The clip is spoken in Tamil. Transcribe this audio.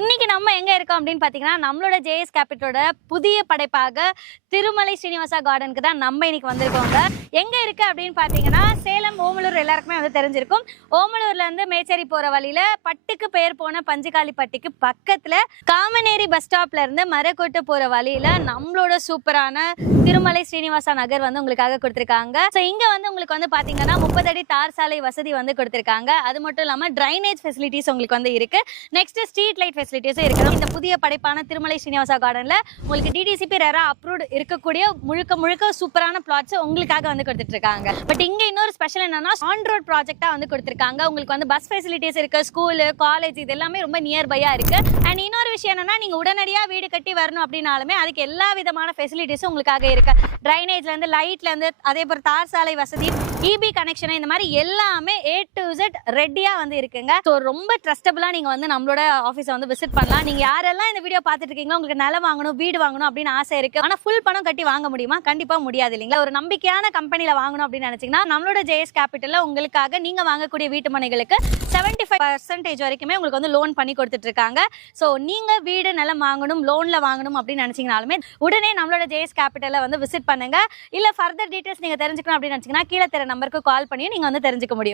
இன்னைக்கு நம்ம எங்க இருக்கோம் அப்படின்னு பாத்தீங்கன்னா நம்மளோட ஜேஎஸ் கேபிட்டலோட புதிய படைப்பாக திருமலை ஸ்ரீனிவாசா கார்டனுக்கு தான் நம்ம இன்னைக்கு வந்திருக்கோங்க. எங்க இருக்கு அப்படின்னு பாத்தீங்கன்னா சேலம் ஓமலூர் எல்லாருக்குமே வந்து தெரிஞ்சிருக்கும். ஓமலூர்ல இருந்து மேச்சேரி போற வழியில பட்டுக்கு பேர் போன பஞ்சுகாலிப்பட்டிக்கு பக்கத்துல காமனேரி பஸ் ஸ்டாப்ல இருந்து மரக்கோட்டை போற வழியில நம்மளோட சூப்பரான திருமலை ஸ்ரீனிவாசா நகர் வந்து உங்களுக்காக கொடுத்திருக்காங்க. ஸோ இங்க வந்து உங்களுக்கு வந்து பாத்தீங்கன்னா 30 அடி தார் சாலை வசதி வந்து கொடுத்திருக்காங்க. அது மட்டும் இல்லாம டிரைனேஜ் ஃபெசிலிட்டிஸ் உங்களுக்கு வந்து இருக்கு. நெக்ஸ்ட் ஸ்ட்ரீட் லைட் ஃபெசிலிட்டிஸும் இருக்கு. இந்த புதிய படைப்பான திருமலை ஸ்ரீனிவாசா கார்டன்ல உங்களுக்கு டிடிசிபி ரெரா அப்ரூவ்ட் இருக்கக்கூடிய முழுக்க சூப்பரான பிளாட்ஸ் உங்களுக்காக வந்து கொடுத்துட்டு இருக்காங்க. பட் இங்க இன்னொரு ஸ்பெஷல் என்னன்னா ஆன் ரோட் ப்ராஜெக்டா வந்து கொடுத்திருக்காங்க. உங்களுக்கு வந்து பஸ் ஃபெசிலிட்டிஸ் இருக்கு, ஸ்கூலு, காலேஜ் இது எல்லாமே ரொம்ப நியர்பையா இருக்கு. அண்ட் இன்னொரு விஷயம் என்னன்னா நீங்க உடனடியா வீடு கட்டி வரணும் அப்படின்னாலுமே அதுக்கு எல்லா விதமான ஃபெசிலிட்டிஸும் உங்களுக்காக இருக்கு. டிரைனேஜ்ல இருந்து லைட்ல இருந்து அதே போல தார் சாலை வசதி, இபி கனெக்ஷன், இந்த மாதிரி எல்லாமே A to Z ரெடியா வந்து இருக்குங்க. ஸோ ரொம்ப ட்ரஸ்டபிளா நீங்க வந்து நம்மளோட ஆஃபீஸை வந்து விசிட் பண்ணலாம். நீங்க யாரெல்லாம் இந்த வீடியோ பார்த்துட்டு இருக்கீங்களோ உங்களுக்கு நிலம் வாங்கணும், வீடு வாங்கணும் அப்படின்னு ஆசை இருக்கு, ஆனா ஃபுல் பணம் கட்டி வாங்க முடியுமா? கண்டிப்பா முடியாது இல்லைங்களா? ஒரு நம்பிக்கையான கம்பெனில வாங்கணும் அப்படின்னு நினைச்சீங்கன்னா நம்மளோட ஜேஎஸ் கேபிட்டல்ல உங்களுக்காக நீங்க வாங்கக்கூடிய வீட்டு மனைகளுக்கு 75% வரைக்குமே உங்களுக்கு வந்து லோன் பண்ணி கொடுத்துட்டு இருக்காங்க. ஸோ நீங்க வீடு நிலம் வாங்கணும், லோன்ல வாங்கணும் அப்படின்னு நினைச்சீங்கனாலுமே உடனே நம்மளோட ஜேஎஸ் கேபிட்டல்ல வந்து விசிட் பண்ணுங்க. இல்ல ஃபர்தர் டீடைல்ஸ் நீங்க தெரிஞ்சுக்கணும் அப்படின்னு நினைச்சீங்கன்னா கீழே தர நம்பருக்கு கால் பண்ணி நீங்க வந்து தெரிஞ்சுக்க முடியும்.